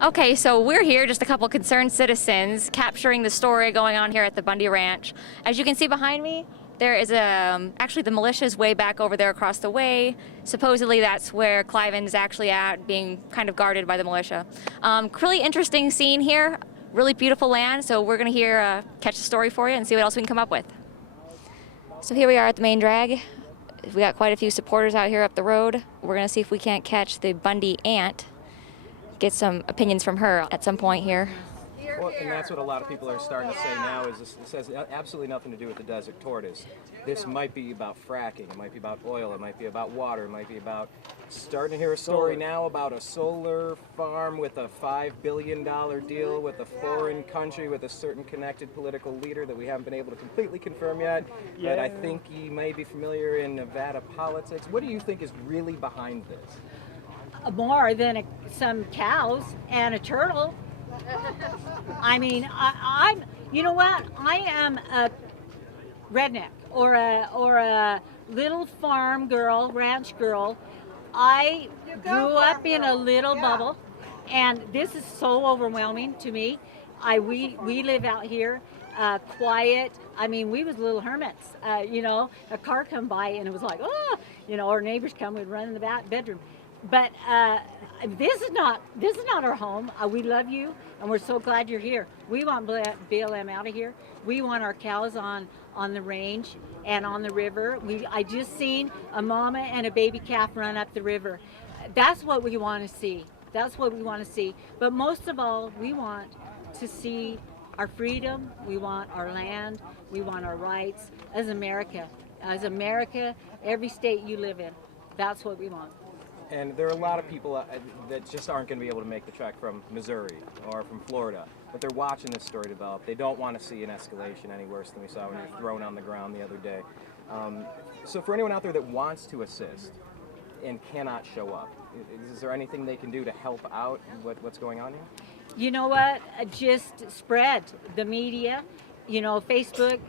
Okay, so we're here, just a couple concerned citizens, capturing the story going on here at the Bundy Ranch. As you can see behind me, there is actually the militia is way back over there across the way. Supposedly that's where Cliven is actually at, being kind of guarded by the militia. Really interesting scene here, really beautiful land, so we're gonna catch the story for you and see what else we can come up with. So here we are at the main drag. We got quite a few supporters out here up the road. We're gonna see if we can't catch the Bundy aunt, get some opinions from her at some point here. Well, and that's what a lot of people are starting to say now is this has absolutely nothing to do with the desert tortoise. This might be about fracking, it might be about oil, it might be about water, it might be about starting to hear a story now about a solar farm with a $5 billion deal with a foreign country with a certain connected political leader that we haven't been able to completely confirm yet. Yeah. But I think you may be familiar in Nevada politics. What do you think is really behind this? More than some cows and a turtle. I mean, I'm. You know what? I am a redneck or a little farm girl, ranch girl. I grew up in a little bubble, and this is so overwhelming to me. We live out here, quiet. I mean, we was little hermits. You know, a car come by and it was like, oh, you know, our neighbors come, we'd run in the back bedroom. But this is not our home. We love you, and we're so glad you're here. We want BLM out of here. We want our cows on the range and on the river. I just seen a mama and a baby calf run up the river. That's what we want to see. That's what we want to see. But most of all, we want to see our freedom. We want our land. We want our rights as America. As America, every state you live in. That's what we want. And there are a lot of people that just aren't going to be able to make the trek from Missouri or from Florida, but they're watching this story develop. They don't want to see an escalation any worse than we saw when you were thrown on the ground the other day. So for anyone out there that wants to assist and cannot show up, is there anything they can do to help out what's going on here? You know what? Just spread the media. You know, Facebook,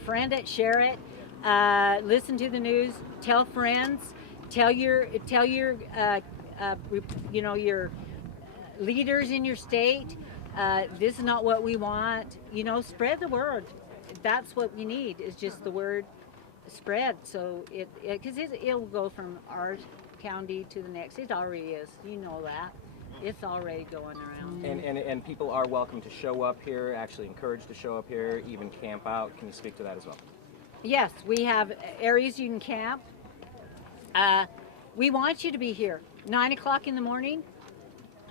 friend it, share it, listen to the news, tell friends. Tell your you know, your leaders in your state, this is not what we want. You know, spread the word. That's what we need, is just the word spread. So it'll go from our county to the next. It already is. You know that. It's already going around. And people are welcome to show up here, actually encouraged to show up here, even camp out. Can you speak to that as well? Yes, we have areas you can camp. We want you to be here. 9 o'clock in the morning,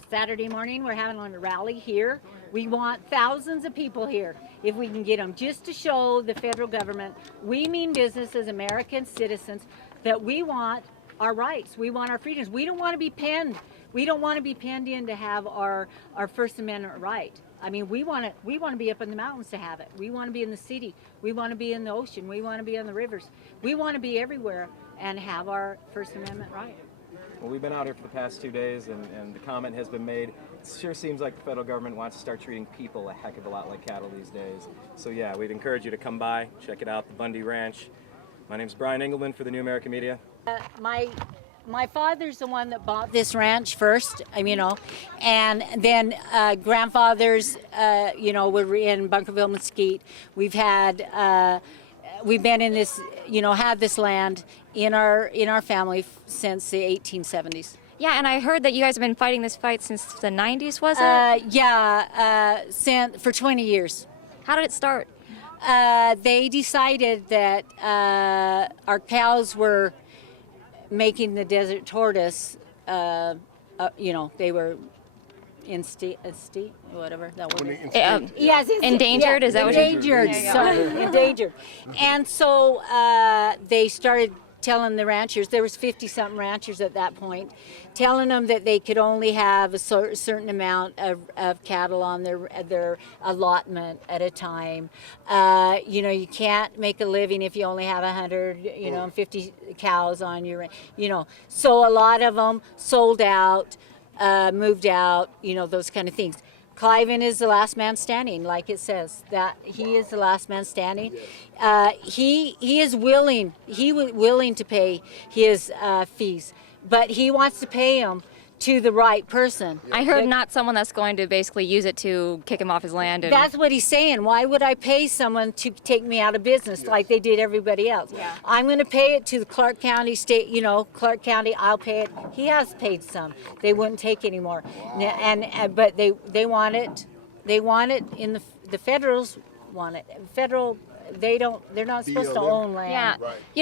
Saturday morning, we're having a rally here. We want thousands of people here, if we can get them, just to show the federal government we mean business as American citizens, that we want our rights, we want our freedoms. We don't want to be penned. We don't want to be penned in to have our First Amendment right. I mean, we want to be up in the mountains to have it. We want to be in the city. We want to be in the ocean. We want to be on the rivers. We want to be everywhere and have our First Amendment right. Well, we've been out here for the past 2 days, and the comment has been made. It sure seems like the federal government wants to start treating people a heck of a lot like cattle these days. So yeah, we'd encourage you to come by, check it out, the Bundy Ranch. My name's Brian Engelman for the New American Media. My father's the one that bought this ranch first, you know, and then grandfathers, you know, were in Bunkerville, Mesquite. We've been in this, you know, had this land in our family since the 1870s. Yeah, and I heard that you guys have been fighting this fight since the 90s, was it? Yeah, for 20 years. How did it start? They decided that our cows were making the desert tortoise, you know, they were whatever that word. Yes, endangered. Yeah, is that endangered? Sorry, endangered. And so they started telling the ranchers. There was 50-something ranchers at that point, telling them that they could only have a certain amount of cattle on their allotment at a time. You know, you can't make a living if you only have 100, you know, 50 cows on your, you know. So a lot of them sold out. Moved out, you know, those kind of things. Cliven is the last man standing, like it says, that he is the last man standing. He is willing to pay his fees, but he wants to pay them to the right person. I heard not someone that's going to basically use it to kick him off his land. And That's what he's saying. Why would I pay someone to take me out of business like they did everybody else? Yeah. I'm going to pay it to the Clark County state, Clark County, I'll pay it. He has paid some. They wouldn't take anymore. But they want it. They want it in the federals want it. Federal, they're not supposed to own land. yeah,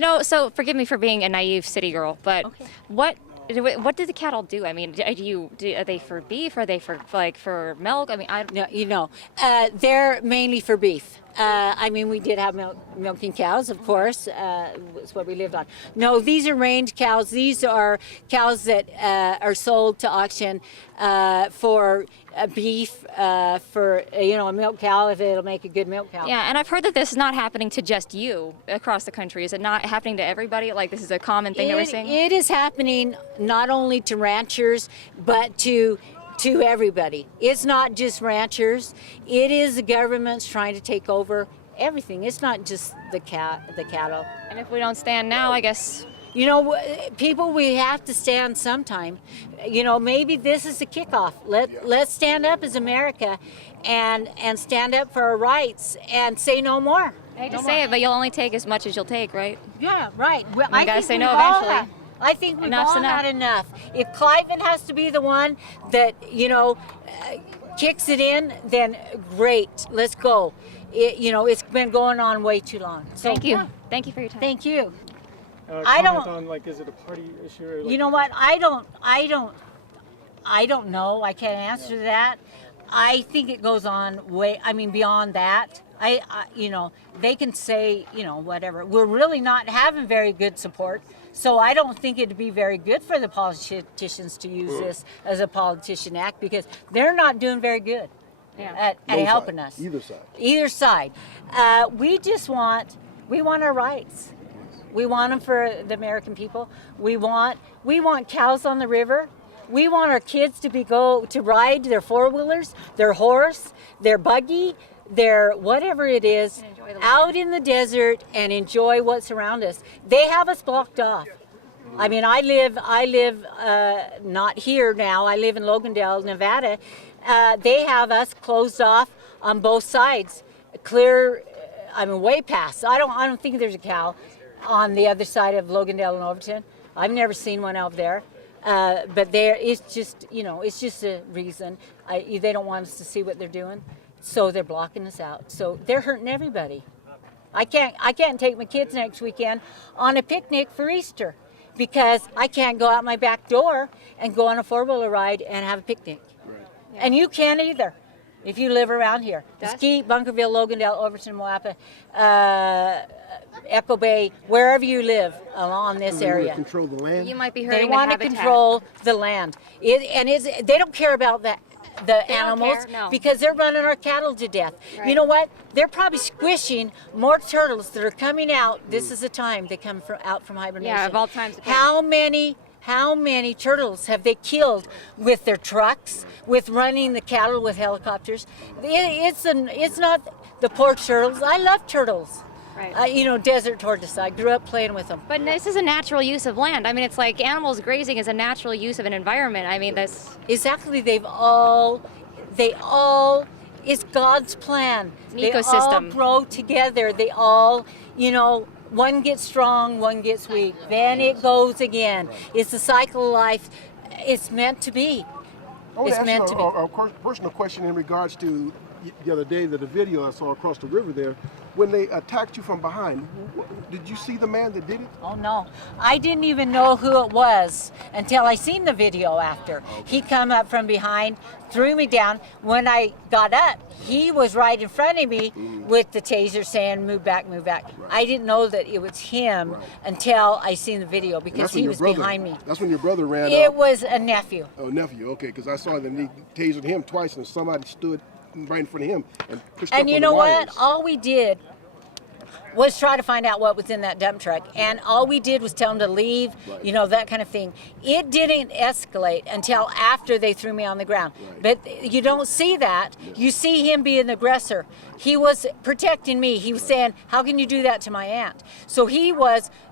right. So forgive me for being a naive city girl, but what do the cattle do? I mean, are they for beef? Are they for milk? I mean, No, they're mainly for beef. I mean, we did have milking cows, of course. That's what we lived on. No, these are range cows. These are cows that are sold to auction for beef, for a milk cow if it'll make a good milk cow. Yeah, and I've heard that this is not happening to just you across the country. Is it not happening to everybody? Like this is a common thing that we're seeing? It is happening not only to ranchers, but to everybody. It's not just ranchers. It is the government's trying to take over everything. It's not just the cattle. And if we don't stand now, I guess. People, we have to stand sometime. Maybe this is the kickoff. Let's stand up as America and stand up for our rights and say no more. I hate to say it, but you'll only take as much as you'll take, right? Yeah, right. Well, You gotta say no eventually. I think we've Enough's all had enough. If Cliven has to be the one that, kicks it in, then great, let's go. It's been going on way too long. So, Thank you. Thank you for your time. Thank you. I don't. Is it a party issue? Or You know what? I don't know. I can't answer that. I think it goes on beyond that. They can say, whatever. We're really not having very good support. So I don't think it'd be very good for the politicians to use this as a politician act because they're not doing very good at helping us. Either side. We want our rights. We want them for the American people. We want cows on the river. We want our kids to ride their four-wheelers, their horse, their buggy, their whatever it is, out in the desert and enjoy what's around us. They have us blocked off. I mean, I live not here now. I live in Logandale, Nevada. They have us closed off on both sides, clear. Way past. I don't think there's a cow on the other side of Logandale and Overton. I've never seen one out there. But it's just a reason. They don't want us to see what they're doing, so they're blocking us out. So they're hurting everybody. I can't take my kids next weekend on a picnic for Easter because I can't go out my back door and go on a four-wheeler ride and have a picnic. Right. Yeah. And you can't either if you live around here. Mesquite, Bunkerville, Logandale, Overton, Moapa, Echo Bay, wherever you live along this area. They control the land. You might be hurting They want to control the land. They don't care about the animals because they're running our cattle to death. Right. You know what? They're probably squishing more turtles that are coming out. This is the time they come out from hibernation. Yeah, of all times. How many turtles have they killed with their trucks, with running the cattle with helicopters? It's not the poor turtles. I love turtles. Right. Desert tortoise. I grew up playing with them. But this is a natural use of land. I mean, it's like animals grazing is a natural use of an environment. I mean, that's exactly. It's God's plan. It's an ecosystem. They all grow together. They all, one gets strong, one gets weak. Then it goes again. It's the cycle of life. It's meant to be. It's meant to be. A personal question in regards to the other day, the video I saw across the river there, when they attacked you from behind, did you see the man that did it? Oh no, I didn't even know who it was until I seen the video after. He come up from behind, threw me down. When I got up, he was right in front of me with the taser saying, move back, move back. Right. I didn't know that it was him until I seen the video because he was behind me. That's when your brother ran It up. was a nephew. Oh, nephew, okay, because I saw them, they tasered him twice and somebody stood right in front of him and pushed up And you on know the wires. what? All we did was try to find out what was in that dump truck. And all we did was tell them to leave, you know, that kind of thing. It didn't escalate until after they threw me on the ground. But you don't see that. You see him being the aggressor. He was protecting me. He was saying, how can you do that to my aunt? So he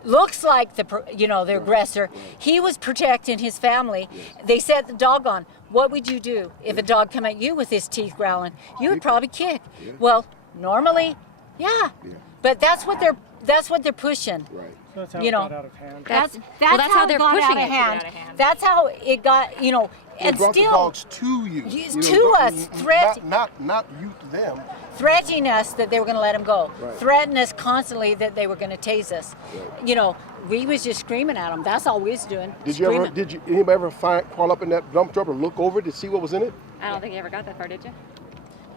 looks like the aggressor. He was protecting his family. They set the dog on. What would you do if a dog come at you with his teeth growling? You would probably kick. Well, normally, yeah. But that's what they're pushing. Right. So that's how You it know, got out of hand. That's that's how they're it got pushing out of it to get hand. out of hand. That's how it got, you know, They and brought the still dogs to you. to us, Not you to them. threatening us that they were going to let him go. Right. Threatening us constantly that they were going to tase us. Right. You know, we was just screaming at them. That's all we was doing. Screaming. Did anybody ever crawl up in that dump truck or look over it to see what was in it? I don't think you ever got that far, did you?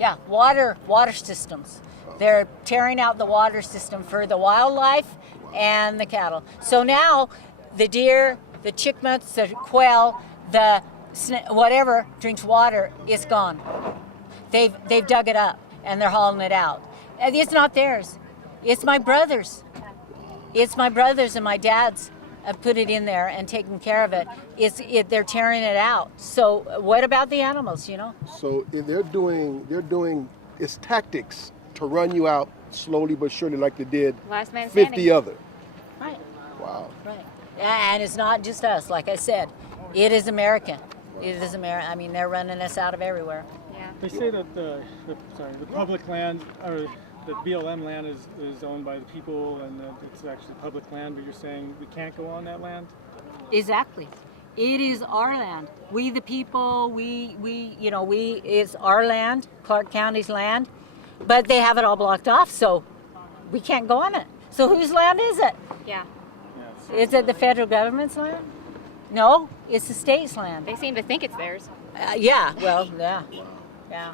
Yeah, water systems. They're tearing out the water system for the wildlife and the cattle. So now the deer, the chickmuts, the quail, the whatever drinks water, it's gone. They've dug it up and they're hauling it out. And it's not theirs. It's my brother's. It's my brother's and my dad's have put it in there and taken care of it. They're tearing it out. So what about the animals, you know? So they're doing it's tactics to run you out slowly but surely, like they did Last man 50 standing. other. Right. Wow. Right. And it's not just us. Like I said, it is American. It is American. I mean, they're running us out of everywhere. Yeah. They say that the public land or the BLM land is owned by the people and that it's actually public land, but you're saying we can't go on that land? Exactly. It is our land. We the people, it's our land, Clark County's land, but they have it all blocked off, so we can't go on it. So whose land is it? Yeah. Is it the federal government's land? No, it's the state's land. They seem to think it's theirs. Yeah, well, yeah. Yeah.